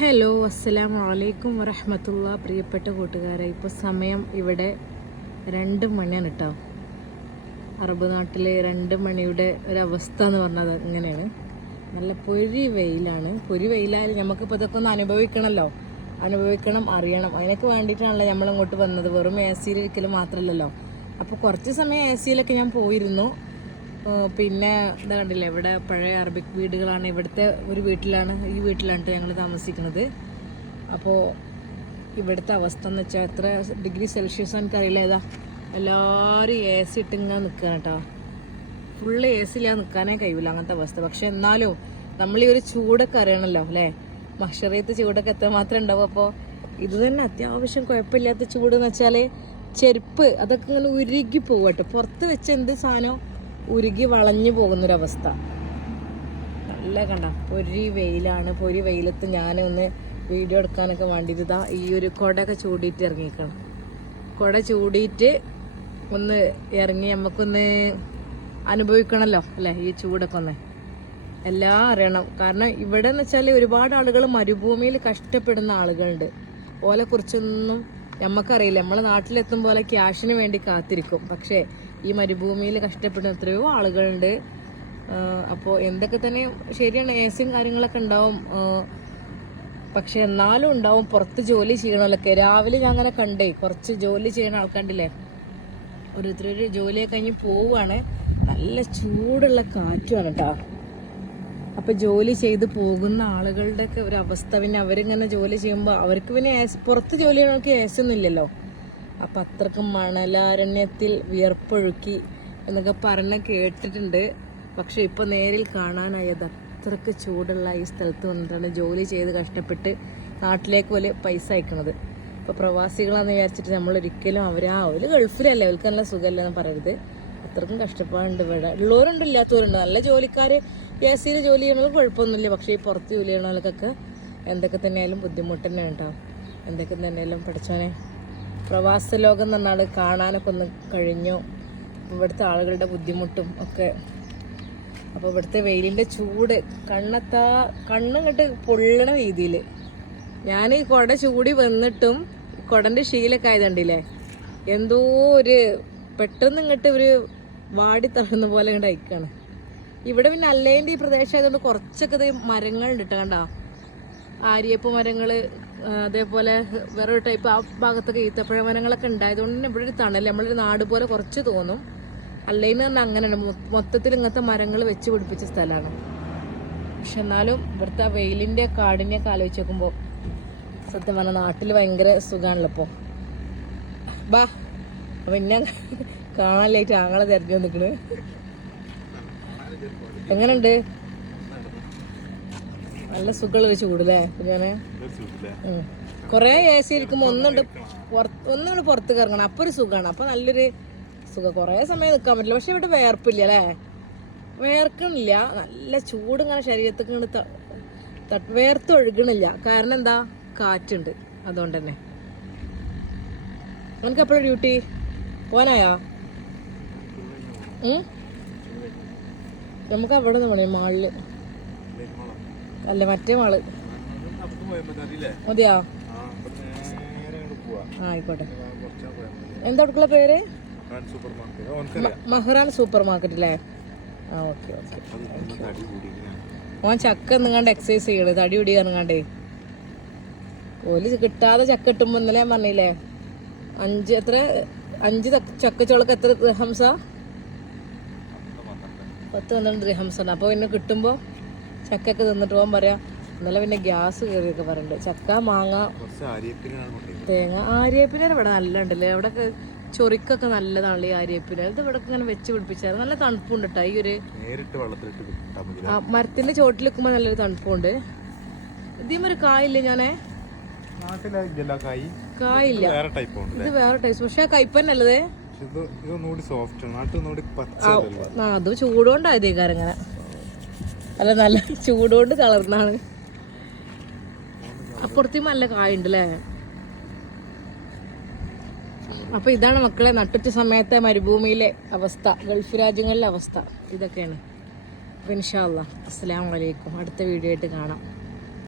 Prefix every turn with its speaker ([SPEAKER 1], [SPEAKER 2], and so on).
[SPEAKER 1] Hello അസ്സലാം വലൈക്കും വറഹമത്തുള്ള. പ്രിയപ്പെട്ട കൂട്ടുകാരെ ഇപ്പോൾ സമയം ഇവിടെ രണ്ട് മണിയാണ് കേട്ടോ അറബ് നാട്ടിലെ രണ്ട് മണിയുടെ ഒരവസ്ഥ എന്ന് പറഞ്ഞത് ഇങ്ങനെയാണ്. നല്ല പൊരി വെയിലാണ്. പൊരി വെയിലായാലും നമുക്കിപ്പോൾ ഇതൊക്കെ ഒന്ന് അനുഭവിക്കണമല്ലോ അനുഭവിക്കണം അറിയണം. അതിനൊക്കെ വേണ്ടിയിട്ടാണല്ലോ നമ്മൾ ഇങ്ങോട്ട് വന്നത്. വെറും എ സിയിൽ ഇരിക്കൽ മാത്രമല്ലല്ലോ അപ്പോൾ കുറച്ച് സമയം എ സിയിലൊക്കെ ഞാൻ പോയിരുന്നു. പിന്നെ ഇത് കണ്ടില്ലേ ഇവിടെ പഴയ അറബിക് വീടുകളാണ്. ഇവിടുത്തെ ഒരു വീട്ടിലാണ് ഈ വീട്ടിലാണ് ഞങ്ങൾ താമസിക്കുന്നത്. അപ്പോൾ ഇവിടുത്തെ അവസ്ഥ എന്ന് വെച്ചാൽ എത്ര ഡിഗ്രി സെൽഷ്യസ് എനിക്കറിയില്ല. ഏതാ എല്ലാവരും എ സി ഇട്ടിങ്ങനെ നിൽക്കുകയാണ് കേട്ടോ ഫുള്ള് എ സിയിലാണ് നിൽക്കാനേ കഴിയില്ല അങ്ങനത്തെ അവസ്ഥ. പക്ഷെ എന്നാലും നമ്മൾ ഈ ഒരു ചൂടൊക്കെ അറിയണമല്ലോ അല്ലേ? മഷറയത്ത് ചൂടൊക്കെ എത്ര മാത്രം ഉണ്ടാവും അപ്പോൾ ഇത് തന്നെ അത്യാവശ്യം കുഴപ്പമില്ലാത്ത ചൂട് എന്ന് വെച്ചാൽ ചെരുപ്പ് അതൊക്കെ ഇങ്ങനെ ഉരുകി പോകട്ടെ പുറത്ത് വെച്ച് എന്ത് സാധനം ഉരുകി വളഞ്ഞു പോകുന്നൊരവസ്ഥ. നല്ല കണ്ട പൊരി വെയിലാണ് പൊരി വെയിലത്ത് ഞാനൊന്ന് വീഡിയോ എടുക്കാനൊക്കെ വേണ്ടിയിട്ട് ഇതാ ഈ ഒരു കുടയൊക്കെ ചൂടിയിട്ട് ഇറങ്ങിക്കണം കുട ചൂടിയിട്ട് ഒന്ന് ഇറങ്ങി നമുക്കൊന്ന് അനുഭവിക്കണമല്ലോ അല്ലേ ഈ ചൂടൊക്കെ ഒന്ന്. എല്ലാം അറിയണം. കാരണം ഇവിടെ എന്ന് വെച്ചാൽ ഒരുപാട് ആളുകൾ മരുഭൂമിയിൽ കഷ്ടപ്പെടുന്ന ആളുകളുണ്ട്. ഓലെ കുറിച്ചൊന്നും നമുക്കറിയില്ല നമ്മളെ നാട്ടിലെത്തും പോലെ ക്യാഷിന് വേണ്ടി കാത്തിരിക്കും. പക്ഷേ ഈ മരുഭൂമിയിൽ കഷ്ടപ്പെടുന്ന എത്രയോ ആളുകളുണ്ട്. അപ്പോൾ എന്തൊക്കെ തന്നെ ശരിയാണ് എ സിയും കാര്യങ്ങളൊക്കെ ഉണ്ടാവും. പക്ഷെ എന്നാലും ഉണ്ടാവും പുറത്ത് ജോലി ചെയ്യണമല്ലൊക്കെ രാവിലെ ഞാൻ അങ്ങനെ കണ്ടേ കുറച്ച് ജോലി ചെയ്യണ ആൾക്കാണ്ടില്ലേ ഓരോരുത്തരൊരു ജോലിയൊക്കെ കഴിഞ്ഞ് പോവുകയാണ് നല്ല ചൂടുള്ള കാറ്റുമാണ് കേട്ടോ അപ്പൊ ജോലി ചെയ്ത് പോകുന്ന ആളുകളുടെ ഒക്കെ ഒരു അവസ്ഥ. പിന്നെ അവരിങ്ങനെ ജോലി ചെയ്യുമ്പോൾ അവർക്ക് പിന്നെ പുറത്ത് ജോലി ചെയ്യണവർക്ക് ഏസൊന്നും ഇല്ലല്ലോ. അപ്പൊ അത്രക്കും മണലാരണ്യത്തിൽ വിയർപ്പൊഴുക്കി എന്നൊക്കെ പറഞ്ഞ് കേട്ടിട്ടുണ്ട്. പക്ഷേ ഇപ്പോൾ നേരിൽ കാണാനായത് അത്രയ്ക്ക് ചൂടുള്ള ഈ സ്ഥലത്ത് വന്നിട്ടാണ് ജോലി ചെയ്ത് കഷ്ടപ്പെട്ട് നാട്ടിലേക്ക് പോലെ പൈസ അയക്കണത്. ഇപ്പോൾ പ്രവാസികളാന്ന് വിചാരിച്ചിട്ട് നമ്മൾ ഒരിക്കലും ആ ഒരു ഗൾഫിലല്ലേ അവർക്ക് നല്ല സുഖമല്ല എന്ന് പറയരുത്. അത്രക്കും കഷ്ടപ്പാടുണ്ട് ഇവിടെ. ഉള്ളവരുണ്ട് ഇല്ലാത്തവരുണ്ട്. നല്ല ജോലിക്കാർ എ സിയിൽ ജോലി ചെയ്യണത് കുഴപ്പമൊന്നുമില്ല. പക്ഷേ ഈ പുറത്ത് ജോലി ചെയ്യണവർക്കൊക്കെ എന്തൊക്കെ തന്നെയായാലും ബുദ്ധിമുട്ട് തന്നെയാണ് കേട്ടോ എന്തൊക്കെ തന്നെയായാലും പഠിച്ചോനെ പ്രവാസ ലോകം എന്ന് പറഞ്ഞാൽ കാണാനൊക്കെ ഒന്ന് കഴിഞ്ഞു. ഇവിടുത്തെ ആളുകളുടെ ബുദ്ധിമുട്ടും ഒക്കെ. അപ്പോൾ ഇവിടുത്തെ വെയിലിന്റെ ചൂട് കണ്ണെത്താ കണ്ണും കണ്ട് പൊള്ളണ രീതിയിൽ ഞാൻ ഈ കുട ചൂടി വന്നിട്ടും കുടന്റെ ശീലൊക്കെ ആയതുണ്ടല്ലേ എന്തോ ഒരു പെട്ടെന്ന് ഇങ്ങോട്ട് ഒരു വാടി തള്ളുന്ന പോലെ ഇങ്ങോട്ട് അയക്കാണ് ഇവിടെ പിന്നെ അല്ലേന്റെ ഈ പ്രദേശം ആയതുകൊണ്ട് കുറച്ചൊക്കെ ഇത് മരങ്ങളുണ്ട് കേട്ടോ കണ്ടോ. ആര്യപ്പ് മരങ്ങൾ അതേപോലെ വേറൊരു ടൈപ്പ് ആ ഭാഗത്തൊക്കെ ഈത്തപ്പഴ മരങ്ങളൊക്കെ ഉണ്ടായതുകൊണ്ട് തന്നെ ഇവിടെ ഒരു തണൽ നമ്മളൊരു നാട് പോലെ കുറച്ച് തോന്നും. അല്ലേന്ന് പറഞ്ഞാൽ അങ്ങനെയാണ് മൊത്തത്തിൽ ഇങ്ങനത്തെ മരങ്ങൾ വെച്ച് പിടിപ്പിച്ച സ്ഥലമാണ് പക്ഷെ എന്നാലും ഇവിടുത്തെ വെയിലിന്റെ കാടിനെയൊക്കെ ആലോചിച്ച് നോക്കുമ്പോൾ സത്യം പറഞ്ഞാൽ നാട്ടിൽ ഭയങ്കര സുഖമാണല്ലോ ഇപ്പോൾ ബാ പിന്നെ കാണാനായിട്ട് ആങ്ങളെ തിരഞ്ഞു നിൽക്കണ് എങ്ങനുണ്ട് നല്ല സുഖമുള്ള ചൂടല്ലേ കുഞ്ഞാനെ? കൊറേ എ സി ഇരിക്കുമ്പോൾ ഒന്നുണ്ട് പുറത്ത് ഒന്നുകൂടി പുറത്ത് ഇറങ്ങണം അപ്പൊ ഒരു സുഖമാണ് അപ്പൊ നല്ലൊരു സുഖം. കുറേ സമയം നിൽക്കാൻ പറ്റില്ല. പക്ഷെ ഇവിടെ വേർപ്പില്ല അല്ലേ? വേർക്കണില്ല. നല്ല ചൂട് ഇങ്ങനെ ശരീരത്തിൽ ഇങ്ങനെ വേർത്ത് ഒഴുകണില്ല കാരണം എന്താ? കാറ്റുണ്ട്. അതുകൊണ്ട് തന്നെ. നിനക്ക് എപ്പോഴും ഡ്യൂട്ടി? പോനായാ? നമുക്ക് അവിടെ നിന്ന് പണിയാം മാളിൽ. അല്ല മറ്റേ മാൾ. മതിയാ? ആയിക്കോട്ടെ. എന്താ അടുക്കള പേര്? മഹ്റാൻ സൂപ്പർ മാർക്കറ്റ് അല്ലേ? ആ ഓക്കെ ഓക്കെ. ഓൻ ചക്ക നിങ്ങാണ്ട് എക്സസൈസ് ചെയ്യണത് തടി പിടി ഇറങ്ങാണ്ടേ ഓൽ കിട്ടാതെ ചക്ക കിട്ടുമ്പോ ഇന്നലെ ഞാൻ പറഞ്ഞില്ലേ? അഞ്ച് എത്ര? അഞ്ച് ചക്ക- ചോളക്ക് എത്ര ഹംസ പത്ത് പന്ത്രണ്ട് ദിർഹംസാണ് അപ്പോൾ പിന്നെ കിട്ടുമ്പോൾ ചക്കയൊക്കെ തിന്നിട്ട് പോകാൻ പറയാം. ഇന്നലെ പിന്നെ ഗ്യാസ് കയറിയൊക്കെ പറയുന്നുണ്ട് ചക്ക മാങ്ങ തേങ്ങ. ആര്യപ്പിനെ ഇവിടെ നല്ല ഉണ്ടല്ലേ ഇവിടെ ചൊറിക്കൊക്കെ നല്ലതാണല്ലോ ഈ ആര്യപ്പിന്. ഇത് ഇവിടെ ഇങ്ങനെ വെച്ച് പിടിപ്പിച്ചാൽ നല്ല തണുപ്പുണ്ട് കേട്ടോ ഈ ഒരു മരത്തിന്റെ ചോട്ടിൽ നിൽക്കുമ്പോൾ നല്ലൊരു തണുപ്പുണ്ട്. ഇതേ ഒരു കായില്ലേ ഞാനേ? കായില്ല. ഇത് വേറെ ടൈപ്പ് പക്ഷെ ആ അത് ചൂടുകൊണ്ടായതേക്കാരം ഇങ്ങനെ. അല്ല നല്ല ചൂടുകൊണ്ട് കളർന്നാണ് അപ്പുറത്തേം നല്ല കായുണ്ട് അല്ലേ അപ്പൊ ഇതാണ് മക്കളെ നട്ടുച്ച സമയത്തെ മരുഭൂമിയിലെ അവസ്ഥ ഗൾഫ് രാജ്യങ്ങളിലെ അവസ്ഥ. ഇതൊക്കെയാണ്. അപ്പൊ ഇൻഷാല്ല അസ്സാം വലൈക്കും അടുത്ത വീഡിയോ ആയിട്ട് കാണാം.